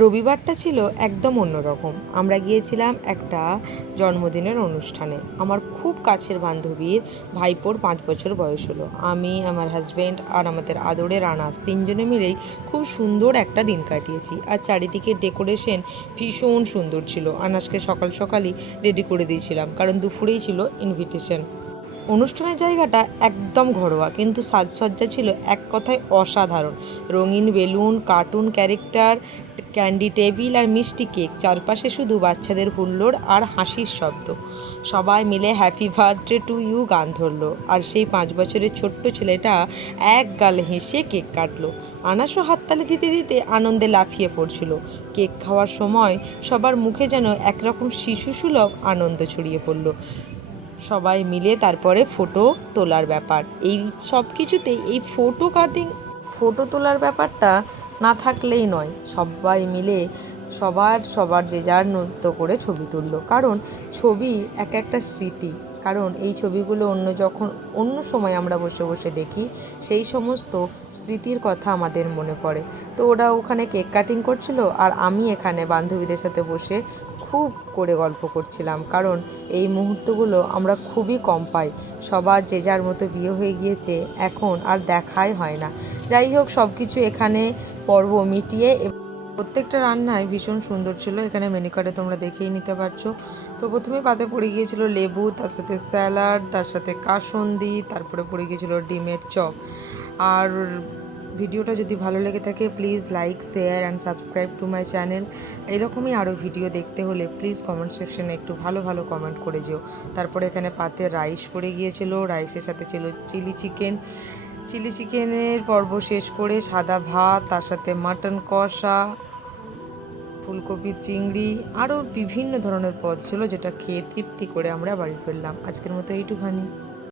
রবিবারটা ছিল একদম অন্যরকম। আমরা গিয়েছিলাম একটা জন্মদিনের অনুষ্ঠানে। আমার খুব কাছের বান্ধবীর ভাইপোর 5 বছর বয়স হলো। আমি, আমার হাজব্যান্ড আর আমাদের আদরের আনাস তিনজনে মিলেই খুব সুন্দর একটা দিন কাটিয়েছি। আর চারিদিকে ডেকোরেশন ভীষণ সুন্দর ছিল। আনাসকে সকাল সকালই রেডি করে দিয়েছিলাম, কারণ দুপুরেই ছিল ইনভিটেশন। অনুষ্ঠানের জায়গাটা একদম ঘরোয়া, কিন্তু সাজসজ্জা ছিল এক কথায় অসাধারণ। রঙিন balloon, cartoon character, candy table আর মিষ্টি কেক, চারপাশে শুধু বাচ্চাদের হুল্লোড় আর হাসির শব্দ। সবাই মিলে হ্যাপি বার্থডে টু ইউ গান ধরলো, আর সেই 5 বছরের ছোট্ট ছেলেটা এক গাল হেসে কেক কাটলো। আনাসও হাততালি দিতে দিতে আনন্দে লাফিয়ে পড়ছিল। কেক খাওয়ার সময় সবার মুখে যেন একরকম শিশুসুলভ আনন্দ ছড়িয়ে পড়ল। সবাই মিলে তারপরে ফটো তোলার ব্যাপার, এই সব কিছুতেই এই ফটো তোলার ব্যাপারটা না থাকলেই নয়। সবাই মিলে সবার যে যার নৃত্য করে ছবি তুললো, কারণ ছবি এক একটা স্মৃতি। কারণ এই ছবিগুলো অন্য সময় আমরা বসে বসে দেখি, সেই সমস্ত স্মৃতির কথা আমাদের মনে পড়ে। তো ওরা ওখানে কেক কাটিং করছিল, আর আমি এখানে বান্ধবীদের সাথে বসে খুব করে গল্প করছিলাম, কারণ এই মুহূর্তগুলো আমরা খুবই কম পাই। সবার যে যার মতো বিয়ে হয়ে গিয়েছে, এখন আর দেখাই হয় না। যাই হোক, সব কিছু এখানে পর্ব মিটিয়ে প্রত্যেকটা রান্নাই ভীষণ সুন্দর ছিল। এখানে মেনু কার্ডে তোমরা দেখেই নিতে পারছো। তো প্রথমে পাতে পড়ে গিয়েছিল লেবু, তার সাথে স্যালাড, তার সাথে কাসুন্দি, তারপরে পড়ে গিয়েছিল ডিমের চপ। আর ভিডিওটা যদি ভালো লেগে থাকে, please like, share and subscribe to my channel. এরকমই আরও ভিডিও দেখতে হলে প্লিজ কমেন্ট সেকশনে একটু ভালো ভালো কমেন্ট করে যেও। তারপরে এখানে পাতে রাইস পড়ে গিয়েছিল, রাইসের সাথে ছিল চিলি চিকেনের পর্ব শেষ করে সাদা ভাত, তার সাথে মাটন কষা, ফুলকপির চিংড়ি, আরও বিভিন্ন ধরনের পদ ছিল, যেটা খেয়ে তৃপ্তি করে আমরা বাড়ি ফিরলাম। আজকের মতো এইটুখানি।